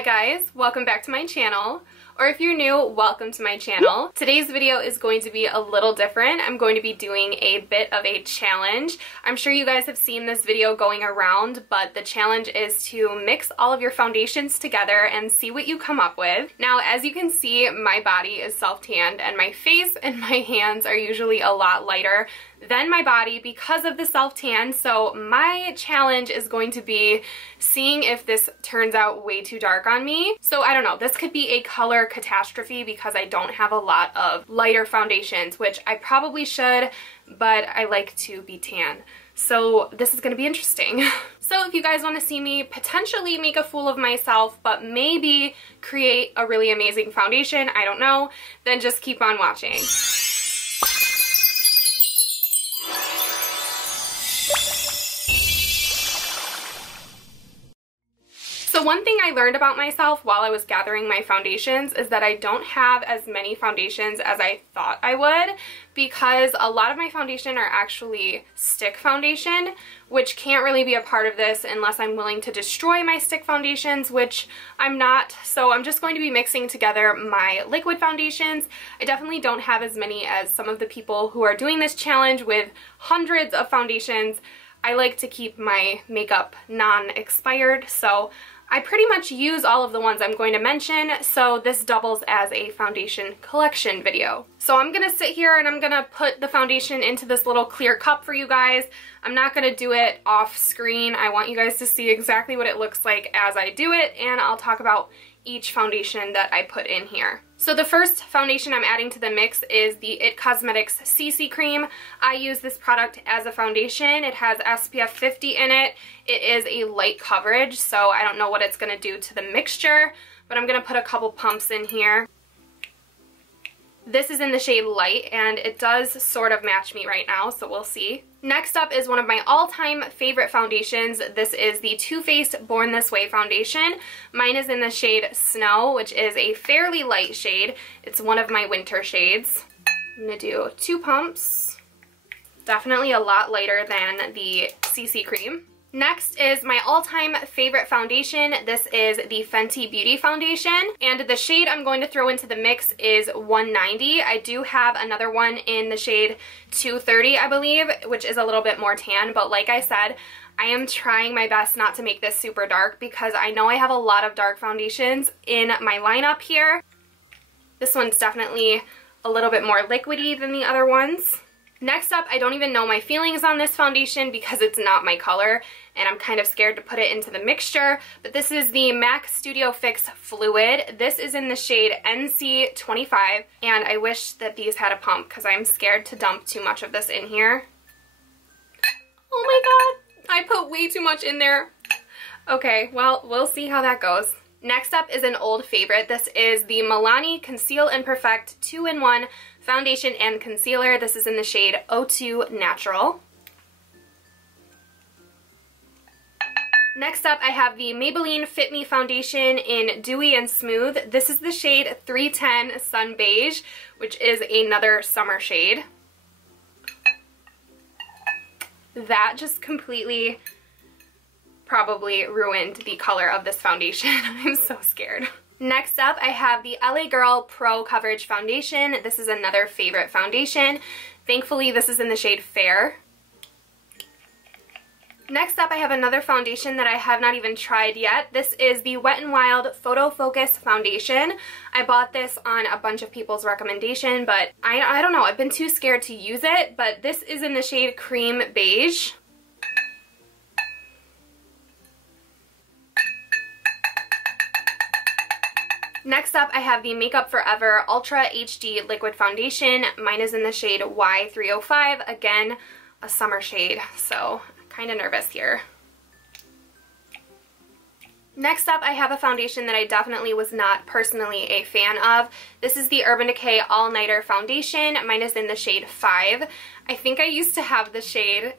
Hi guys, welcome back to my channel. Or if you're new, welcome to my channel. Today's video is going to be a little different. I'm going to be doing a bit of a challenge. I'm sure you guys have seen this video going around, but the challenge is to mix all of your foundations together and see what you come up with. Now, as you can see, my body is self-tanned and my face and my hands are usually a lot lighter than my body because of the self-tan. So my challenge is going to be seeing if this turns out way too dark on me. So I don't know, this could be a color catastrophe because I don't have a lot of lighter foundations, which I probably should, but I like to be tan. So this is going to be interesting. So if you guys want to see me potentially make a fool of myself, but maybe create a really amazing foundation, I don't know, then just keep on watching. So one thing I learned about myself while I was gathering my foundations is that I don't have as many foundations as I thought I would, because a lot of my foundation are actually stick foundation, which can't really be a part of this unless I'm willing to destroy my stick foundations, which I'm not. So I'm just going to be mixing together my liquid foundations. I definitely don't have as many as some of the people who are doing this challenge with hundreds of foundations. I like to keep my makeup non-expired, so I pretty much use all of the ones I'm going to mention, so this doubles as a foundation collection video. So I'm gonna sit here and I'm gonna put the foundation into this little clear cup for you guys. I'm not gonna do it off screen. I want you guys to see exactly what it looks like as I do it, and I'll talk about each foundation that I put in here. So the first foundation I'm adding to the mix is the IT Cosmetics CC Cream. I use this product as a foundation. It has SPF 50 in it. It is a light coverage, so I don't know what it's going to do to the mixture, but I'm going to put a couple pumps in here. This is in the shade Light, and it does sort of match me right now, so we'll see. Next up is one of my all-time favorite foundations. This is the Too Faced Born This Way foundation. Mine is in the shade Snow, which is a fairly light shade. It's one of my winter shades. I'm going to do 2 pumps. Definitely a lot lighter than the CC Cream. Next is my all-time favorite foundation. This is the Fenty Beauty foundation, and the shade I'm going to throw into the mix is 190. I do have another one in the shade 230, I believe, which is a little bit more tan, but like I said, I am trying my best not to make this super dark because I know I have a lot of dark foundations in my lineup here. This one's definitely a little bit more liquidy than the other ones. Next up, I don't even know my feelings on this foundation because it's not my color, and I'm kind of scared to put it into the mixture, but this is the MAC Studio Fix Fluid. This is in the shade NC25, and I wish that these had a pump because I'm scared to dump too much of this in here. Oh my god, I put way too much in there. Okay, well, we'll see how that goes. Next up is an old favorite. This is the Milani Conceal and Perfect 2-in-1 Foundation and Concealer. This is in the shade 02 Natural. Next up, I have the Maybelline Fit Me Foundation in Dewy and Smooth. This is the shade 310 Sun Beige, which is another summer shade. That just completely probably ruined the color of this foundation. I'm so scared. Next up, I have the LA Girl Pro Coverage Foundation. This is another favorite foundation. Thankfully, this is in the shade Fair. Next up, I have another foundation that I have not even tried yet. This is the Wet n Wild Photo Focus Foundation. I bought this on a bunch of people's recommendation, but I don't know, I've been too scared to use it, but this is in the shade Cream Beige. Next up, I have the Makeup Forever Ultra HD Liquid Foundation. Mine is in the shade Y305, again, a summer shade, so I'm kind of nervous here. Next up, I have a foundation that I definitely was not personally a fan of. This is the Urban Decay All Nighter Foundation. Mine is in the shade 5. I think I used to have the shade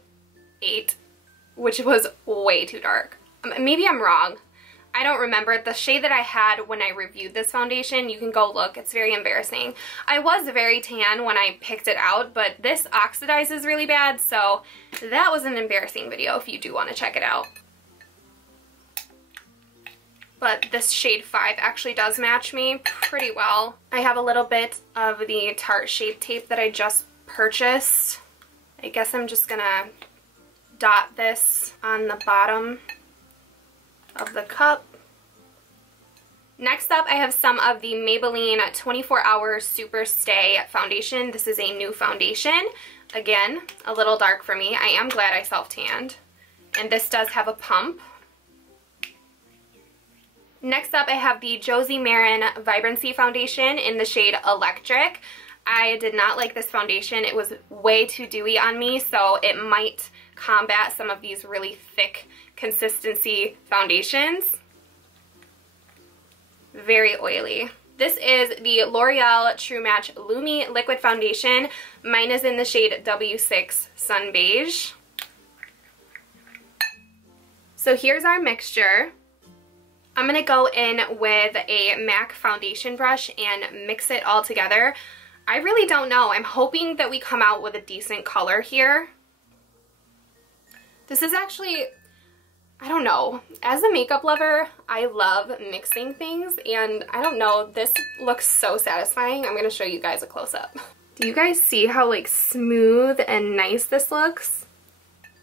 8, which was way too dark. Maybe I'm wrong. I don't remember. The shade that I had when I reviewed this foundation, you can go look, it's very embarrassing. I was very tan when I picked it out, but this oxidizes really bad, so that was an embarrassing video if you do want to check it out. but this shade 5 actually does match me pretty well. I have a little bit of the Tarte Shape Tape that I just purchased. I guess I'm just gonna dot this on the bottom of the cup. Next up, I have some of the Maybelline 24 Hour Super Stay foundation. This is a new foundation. Again, a little dark for me. I am glad I self-tanned. And this does have a pump. Next up, I have the Josie Maran Vibrancy Foundation in the shade Electric. I did not like this foundation. It was way too dewy on me, so it might combat some of these really thick consistency foundations. Very oily. This is the L'Oreal True Match Lumi Liquid Foundation. Mine is in the shade W6 Sun Beige. So here's our mixture. I'm going to go in with a MAC foundation brush and mix it all together. I really don't know. I'm hoping that we come out with a decent color here. This is actually, I don't know. As a makeup lover, I love mixing things, and I don't know, this looks so satisfying. I'm going to show you guys a close-up. Do you guys see how like smooth and nice this looks?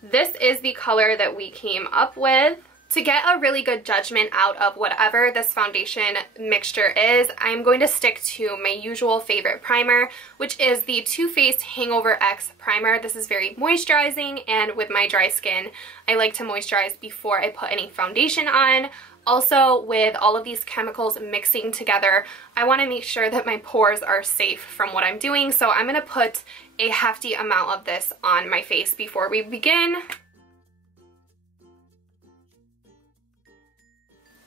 This is the color that we came up with. To get a really good judgment out of whatever this foundation mixture is, I'm going to stick to my usual favorite primer, which is the Too Faced Hangover X primer. This is very moisturizing, and with my dry skin, I like to moisturize before I put any foundation on. Also, with all of these chemicals mixing together, I want to make sure that my pores are safe from what I'm doing, so I'm going to put a hefty amount of this on my face before we begin.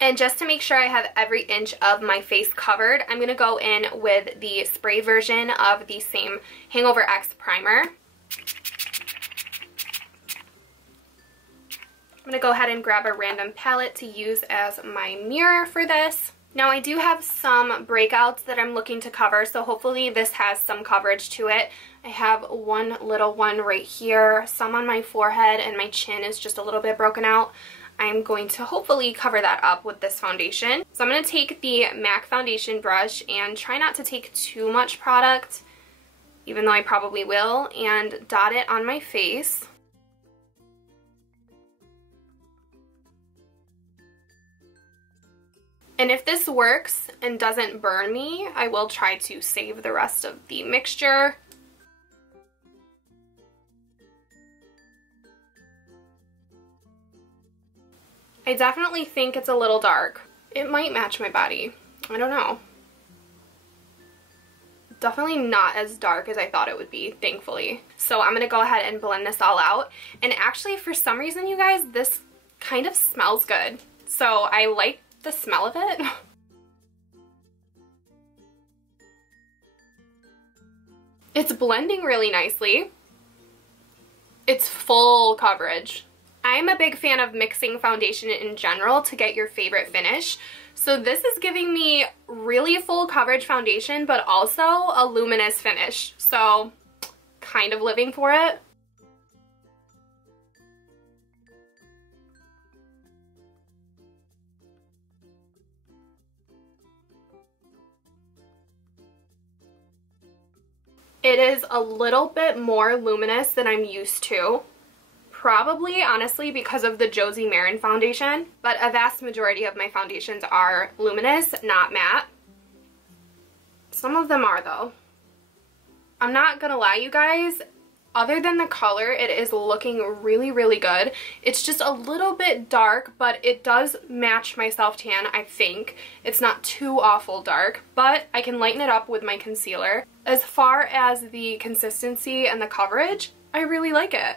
And just to make sure I have every inch of my face covered, I'm going to go in with the spray version of the same Hangover X primer. I'm going to go ahead and grab a random palette to use as my mirror for this. Now I do have some breakouts that I'm looking to cover, so hopefully this has some coverage to it. I have one little one right here, some on my forehead, and my chin is just a little bit broken out. I'm going to hopefully cover that up with this foundation. So I'm going to take the MAC foundation brush and try not to take too much product, even though I probably will, and dot it on my face. And if this works and doesn't burn me, I will try to save the rest of the mixture. I definitely think it's a little dark. It might match my body. I don't know. Definitely not as dark as I thought it would be, thankfully. So I'm going to go ahead and blend this all out. And actually, for some reason, you guys, this kind of smells good. So I like the smell of it. It's blending really nicely. It's full coverage. I'm a big fan of mixing foundation in general to get your favorite finish. So this is giving me really full coverage foundation, but also a luminous finish. So kind of living for it. It is a little bit more luminous than I'm used to. Probably, honestly, because of the Josie Maran foundation, but a vast majority of my foundations are luminous, not matte. Some of them are, though. I'm not gonna lie, you guys, other than the color, it is looking really, really good. It's just a little bit dark, but it does match my self-tan, I think. It's not too awful dark, but I can lighten it up with my concealer. As far as the consistency and the coverage, I really like it.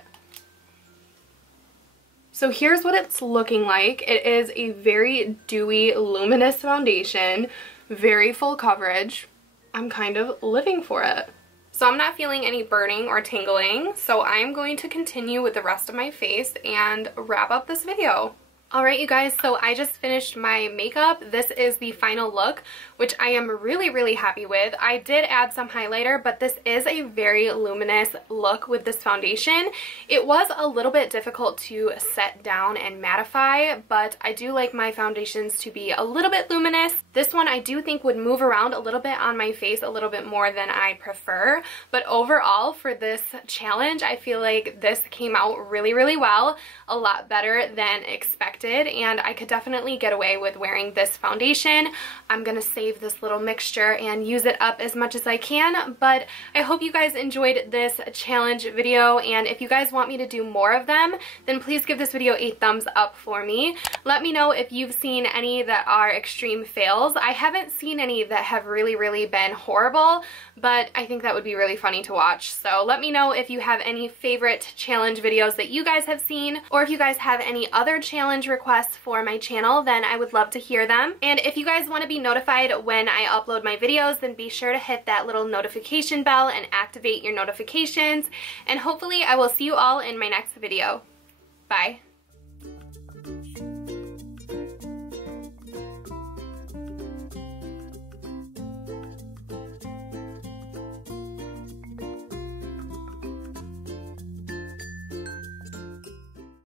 So here's what it's looking like. It is a very dewy, luminous foundation, very full coverage. I'm kind of living for it. So I'm not feeling any burning or tingling, so I'm going to continue with the rest of my face and wrap up this video. Alright you guys, so I just finished my makeup. This is the final look, which I am really happy with. I did add some highlighter, but this is a very luminous look with this foundation. It was a little bit difficult to set down and mattify, but I do like my foundations to be a little bit luminous. This one I do think would move around a little bit on my face a little bit more than I prefer, but overall for this challenge, I feel like this came out really well, a lot better than expected. And I could definitely get away with wearing this foundation. I'm gonna save this little mixture and use it up as much as I can, but I hope you guys enjoyed this challenge video, and if you guys want me to do more of them, then please give this video a thumbs up for me. Let me know if you've seen any that are extreme fails. I haven't seen any that have really been horrible, but I think that would be really funny to watch. So let me know if you have any favorite challenge videos that you guys have seen, or if you guys have any other challenge requests for my channel, then I would love to hear them. And if you guys want to be notified when I upload my videos, then be sure to hit that little notification bell and activate your notifications. And hopefully I will see you all in my next video. Bye.